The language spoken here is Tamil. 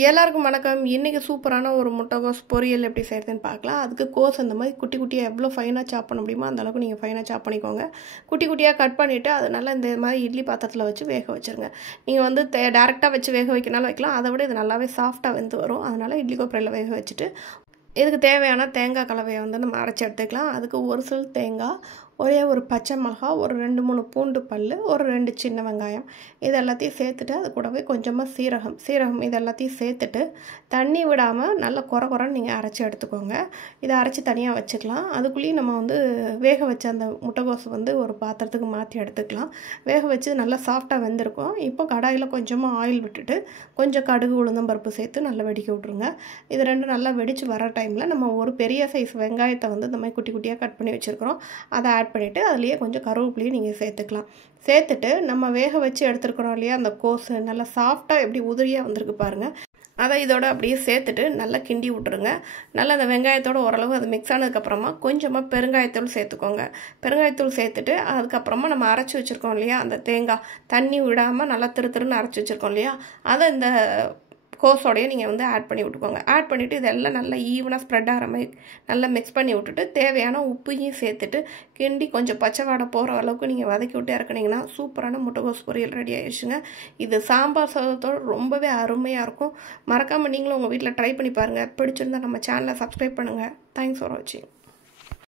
எல்லாருக்கும் வணக்கம். இன்னைக்கு சூப்பரான ஒரு முட்டைகோஸ் பொரியல் எப்படி செய்கிறதுன்னு பார்க்கலாம். அதுக்கு கோஸ் அந்த மாதிரி குட்டி குட்டியாக எவ்வளோ ஃபைனாக சாப் பண்ண முடியுமோ அந்த அளவுக்கு நீங்கள் ஃபைனாக சாப் பண்ணிக்கோங்க. குட்டி குட்டியாக கட் பண்ணிவிட்டு அது நல்லா இந்த மாதிரி இட்லி பாத்திரத்தில் வச்சு வேக வச்சுருங்க. நீங்கள் வந்து டேரெக்டாக வச்சு வேக வைக்கனாலும் வைக்கலாம். அதை விட இது நல்லாவே சாஃப்டாக வெந்து வரும். அதனால் இட்லி கொப்பரையில் வேக வச்சுட்டு இதுக்கு தேவையான தேங்காய் கலவையை வந்து நம்ம அரைச்சி எடுத்துக்கலாம். அதுக்கு ஒரு சில் தேங்காய், ஒரே ஒரு பச்சை மிளகா, ஒரு 2-3 பூண்டு பல், ஒரு 2 சின்ன வெங்காயம், இது எல்லாத்தையும் சேர்த்துட்டு அது கூடவே கொஞ்சமாக சீரகம் இது எல்லாத்தையும் சேர்த்துட்டு தண்ணி விடாமல் நல்லா குறன்னு நீங்கள் அரைச்சி எடுத்துக்கோங்க. இதை அரைச்சி தனியாக வச்சுக்கலாம். அதுக்குள்ளேயும் நம்ம வந்து வேக வச்ச அந்த முட்டைகோஸ் வந்து ஒரு பாத்திரத்துக்கு மாற்றி எடுத்துக்கலாம். வேக வச்சு நல்லா சாஃப்டாக வெந்திருக்கும். இப்போ கடாயில் கொஞ்சமாக ஆயில் விட்டுட்டு கொஞ்சம் கடுகு உளுந்தம்பருப்பு சேர்த்து நல்லா வெடிக்க விட்ருங்க. இது ரெண்டும் நல்லா வெடித்து வர டைமில் நம்ம ஒரு பெரிய சைஸ் வெங்காயத்தை வந்து இந்த மாதிரி குட்டி குட்டியாக கட் பண்ணி வச்சுருக்கிறோம். அதை ஆட் பண்ணிவிட்டு அதுலேயே கொஞ்சம் கருவேப்பிலையும் நீங்கள் சேர்த்துக்கலாம். சேர்த்துட்டு நம்ம வேக வச்சு எடுத்துருக்கிறோம் இல்லையா, அந்த கோஸு நல்லா சாஃப்டாக எப்படி உதிரியாக வந்திருக்கு பாருங்கள். அதை இதோட அப்படியே சேர்த்துட்டு நல்லா கிண்டி விட்டுருங்க. நல்லா அந்த வெங்காயத்தோடு ஓரளவு அது மிக்ஸ் ஆனதுக்கப்புறமா கொஞ்சமாக பெருங்காயத்தூள் சேர்த்துக்கோங்க. பெருங்காயத்தூள் சேர்த்துட்டு அதுக்கப்புறமா நம்ம அரைச்சி வச்சுருக்கோம் இல்லையா, அந்த தேங்காய் தண்ணி விடாமல் நல்லா திருன்னு அரைச்சி வச்சுருக்கோம் இல்லையா, அதை இந்த கோஸோடையே நீங்கள் வந்து ஆட் பண்ணி விட்டுக்கோங்க. ஆட் பண்ணிவிட்டு இதெல்லாம் நல்லா ஈவனாக ஸ்ப்ரெட் ஆகிற மாதிரி நல்லா மிக்ஸ் பண்ணி விட்டுட்டு தேவையான உப்பையும் சேர்த்துட்டு கிண்டி கொஞ்சம் பச்சை வாடை போகிற அளவுக்கு நீங்கள் வதக்கி விட்டு இறக்குனீங்கன்னா சூப்பரான முட்டைகோஸ் பொரியல் ரெடி ஆகிடுச்சுங்க. இது சாம்பார் சாதத்தோடு ரொம்பவே அருமையாக இருக்கும். மறக்காமல் நீங்களும் உங்கள் வீட்டில் ட்ரை பண்ணி பாருங்கள். பிடிச்சிருந்தா நம்ம சேனலை சப்ஸ்கிரைப் பண்ணுங்கள். தேங்க்ஸ் ஃபார் வாட்சிங்.